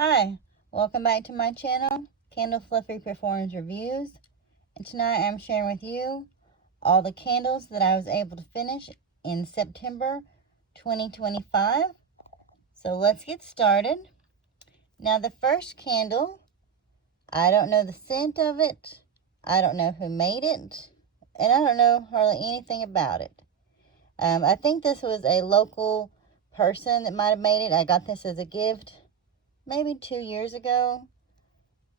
Hi, welcome back to my channel, Candle Fluffy Performs Reviews, and tonight I'm sharing with you all the candles that I was able to finish in September 2025. So let's get started. Now the first candle, I don't know the scent of it, I don't know who made it, and I don't know hardly anything about it. I think this was a local person that might have made it. I got this as a gift maybe 2 years ago.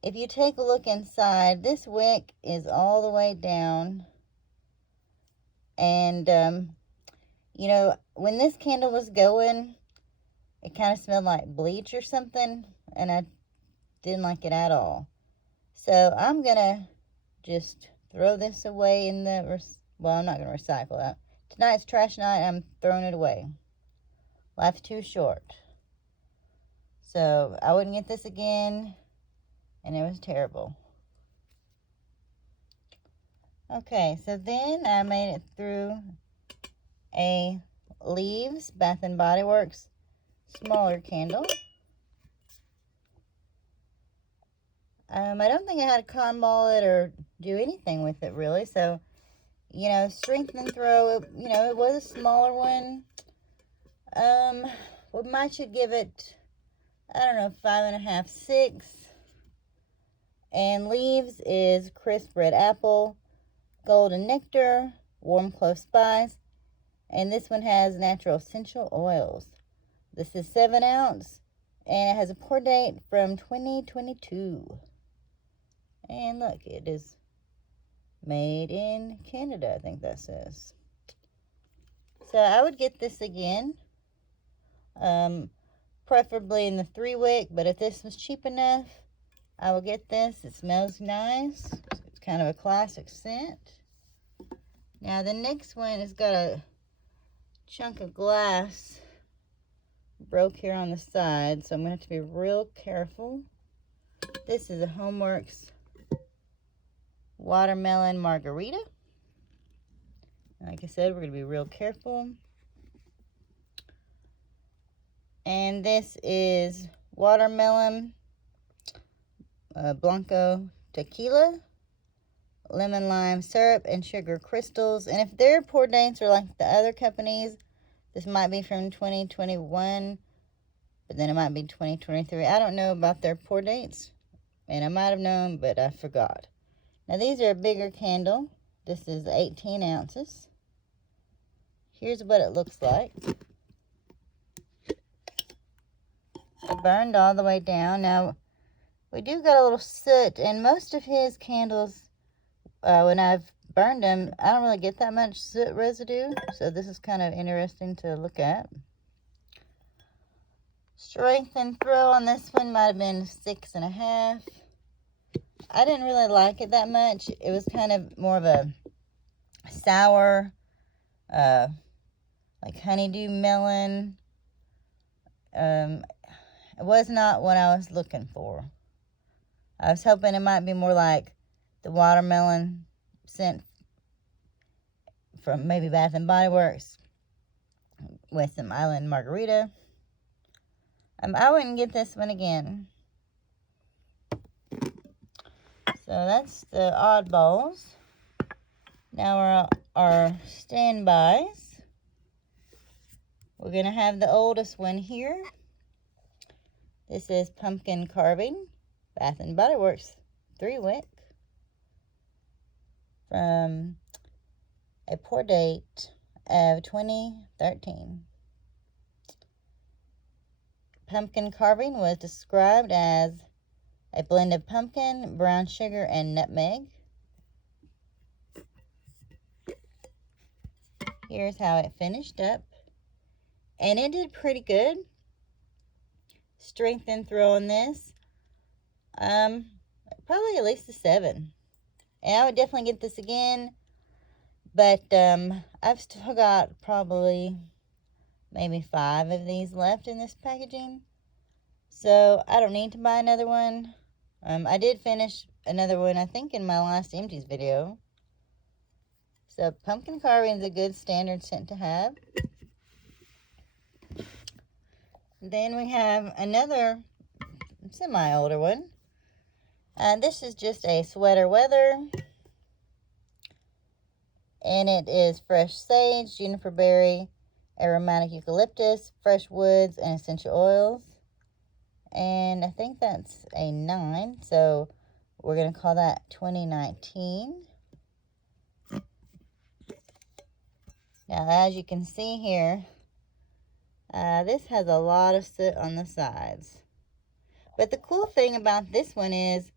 If you take a look inside, this wick is all the way down. And, when this candle was going, it kind of smelled like bleach or something. And I didn't like it at all. So I'm going to just throw this away in the, well, I'm not going to recycle that. Tonight's trash night, I'm throwing it away. Life's too short. So I wouldn't get this again. And it was terrible. Okay, so then I made it through a Leaves Bath and Body Works smaller candle. I don't think I had to cotton ball it or do anything with it really. So, strength and throw, it was a smaller one. We might should give it, I don't know, 5.5, 6. And Leaves is crisp red apple, golden nectar, warm clove spice, and this one has natural essential oils. This is 7 ounce, and it has a pour date from 2022. And look, it is made in Canada, I think that says. So I would get this again, preferably in the 3 wick, but if this was cheap enough, I will get this. It smells nice. It's kind of a classic scent. Now the next one has got a chunk of glass broke here on the side, so I'm going to have to be real careful. This is a Homeworks watermelon margarita. Like I said, we're going to be real careful. And this is watermelon Blanco tequila, lemon lime syrup, and sugar crystals. And if their pour dates are like the other companies, this might be from 2021, but then it might be 2023. I don't know about their pour dates, and I might have known, but I forgot. Now these are a bigger candle. This is 18 ounces. Here's what it looks like. It burned all the way down. Now, we do got a little soot, and most of his candles, when I've burned them, I don't really get that much soot residue, so this is kind of interesting to look at. Strength and throw on this one might have been 6.5. I didn't really like it that much. It was kind of more of a sour, like honeydew melon. It was not what I was looking for. I was hoping it might be more like the watermelon scent from maybe Bath and Body Works with some Island Margarita. I wouldn't get this one again. So that's the oddballs. Now our standbys. We're going to have the oldest one here. This is Pumpkin Carving, Bath and Body Works 3 wick. From a pour date of 2013. Pumpkin carving was described as a blend of pumpkin, brown sugar, and nutmeg. Here's how it finished up. And it did pretty good. Strength and throw on this. Probably at least a 7. And I would definitely get this again. But I've still got probably maybe 5 of these left in this packaging. So I don't need to buy another one. I did finish another one, I think, in my last empties video. So pumpkin carving is a good standard scent to have. Then we have another semi-older one. This is just a sweater weather. And it is fresh sage, juniper berry, aromatic eucalyptus, fresh woods, and essential oils. And I think that's a 9, so we're going to call that 2019. Now, as you can see here, this has a lot of soot on the sides. But the cool thing about this one is,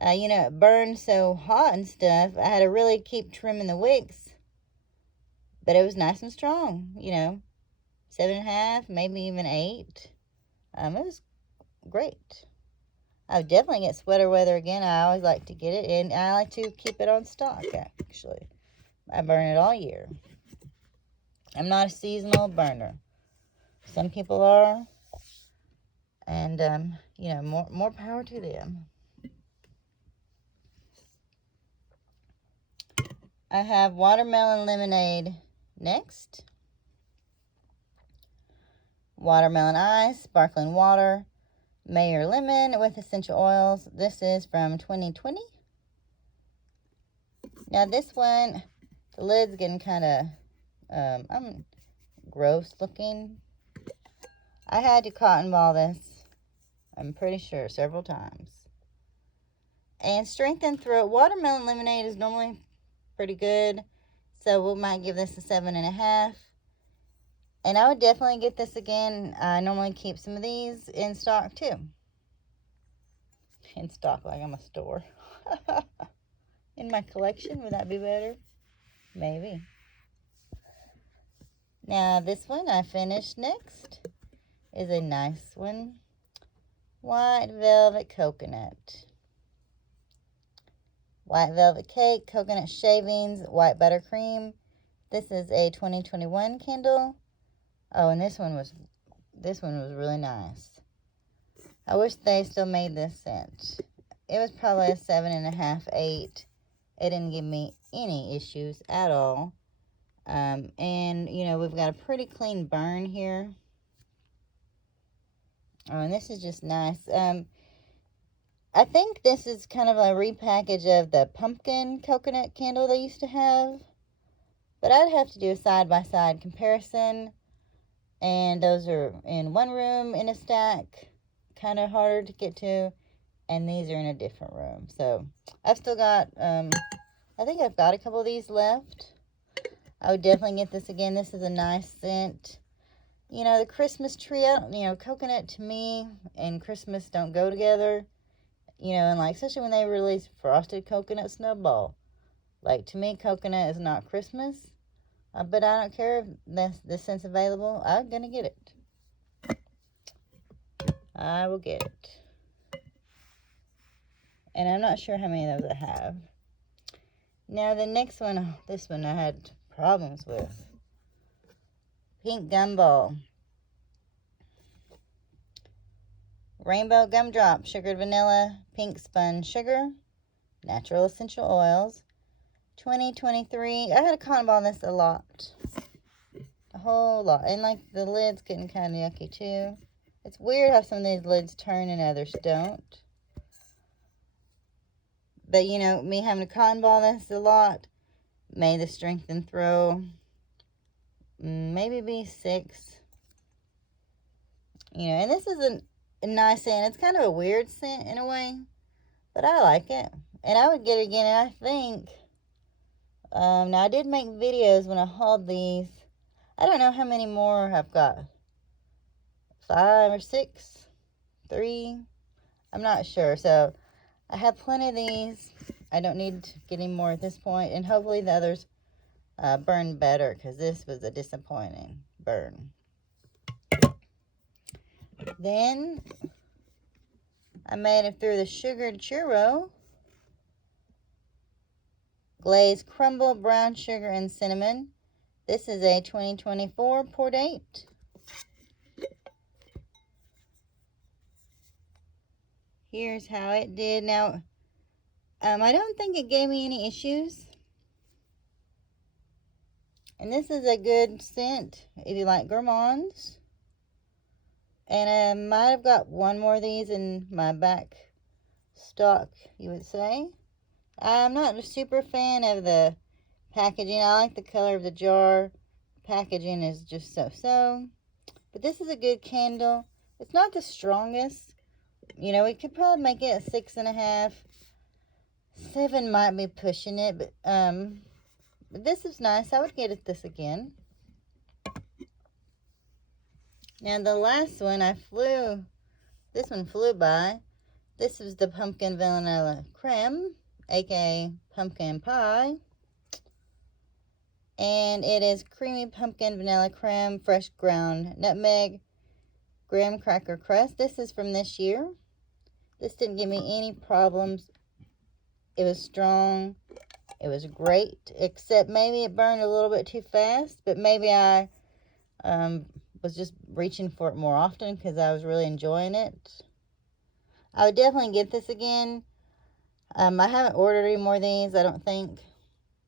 you know, it burns so hot and stuff. I had to really keep trimming the wicks. But it was nice and strong, you know. 7.5, maybe even 8. It was great. I would definitely get sweater weather again. I always like to get it. And I like to keep it on stock, actually. I burn it all year. I'm not a seasonal burner. Some people are. And, you know, more power to them. I have watermelon lemonade next. Watermelon ice, sparkling water, Mayor lemon with essential oils. This is from 2020. Now this one, the lid's getting kind of gross looking. I had to cotton ball this, I'm pretty sure, several times. And strengthened throat. Watermelon lemonade is normally pretty good, so we might give this a 7.5. And I would definitely get this again. I normally keep some of these in stock too. In stock, like I'm a store. In my collection, would that be better? Maybe. Now this one I finished next is a nice one. White velvet coconut. White velvet cake, coconut shavings, white buttercream. This is a 2021 candle. Oh, and this one was really nice. I wish they still made this scent. It was probably a 7.5, 8. It didn't give me any issues at all. And, you know, we've got a pretty clean burn here. Oh, and this is just nice. I think this is kind of a repackage of the pumpkin coconut candle they used to have. But I'd have to do a side-by-side comparison. And those are in one room in a stack. Kind of harder to get to. And these are in a different room. So, I've still got, I think I've got a couple of these left. I would definitely get this again. This is a nice scent. You know, the Christmas tree, you know, coconut to me and Christmas don't go together. You know, and like, especially when they release frosted coconut snowball. Like, to me, coconut is not Christmas. But I don't care if this scent's available. I'm going to get it. I will get it. And I'm not sure how many of those I have. Now, the next one, oh, this one I had problems with. Pink gumball. Rainbow gumdrop, sugared vanilla, pink spun sugar, natural essential oils. 2023. I had to cotton ball this a lot. A whole lot. And like the lid's getting kind of yucky too. It's weird how some of these lids turn and others don't. But you know, me having to cotton ball this a lot made the strength and throw maybe be 6. You know, and this is a nice scent. It's kind of a weird scent in a way. But I like it. And I would get it again, and I think... now, I did make videos when I hauled these. I don't know how many more I've got. 5 or 6? 3? I'm not sure. So, I have plenty of these. I don't need to get any more at this point. And hopefully the others burn better, because this was a disappointing burn. Then, I made it through the sugared churro. Glazed crumble, brown sugar, and cinnamon. This is a 2024 pour date. Here's how it did. Now, I don't think it gave me any issues. And this is a good scent if you like gourmands. And I might have got one more of these in my back stock, you would say. I'm not a super fan of the packaging. I like the color of the jar. Packaging is just so-so. But this is a good candle. It's not the strongest. You know, we could probably make it a 6.5. 7 might be pushing it, but this is nice. I would get it this again. Now the last one this one flew by. This is the pumpkin vanilla creme, aka pumpkin pie. And it is creamy pumpkin vanilla creme, fresh ground nutmeg, graham cracker crust. This is from this year. This didn't give me any problems. It was strong. It was great, except maybe it burned a little bit too fast, but maybe I was just reaching for it more often because I was really enjoying it. I would definitely get this again. I haven't ordered any more of these, I don't think,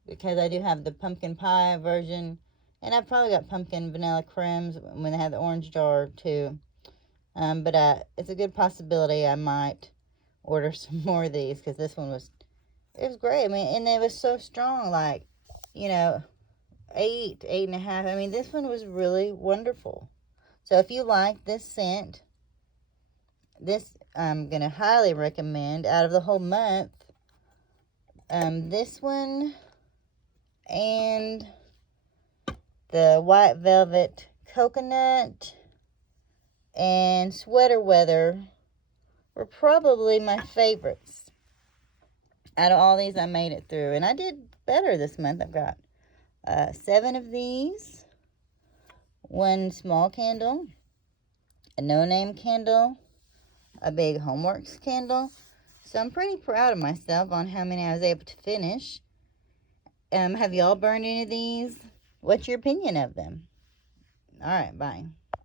because I do have the pumpkin pie version, and I've probably got pumpkin vanilla cremes when they have the orange jar too. But it's a good possibility I might order some more of these because this one was great. I mean, and it was so strong, like, you know, 8.5. I mean, this one was really wonderful. So if you like this scent, this I'm going to highly recommend out of the whole month. This one and the white velvet coconut and sweater weather were probably my favorites. Out of all these, I made it through, and I did better this month. I've got 7 of these, 1 small candle, a no-name candle, a big Homeworks candle. So I'm pretty proud of myself on how many I was able to finish. Have y'all burned any of these? What's your opinion of them? All right, bye.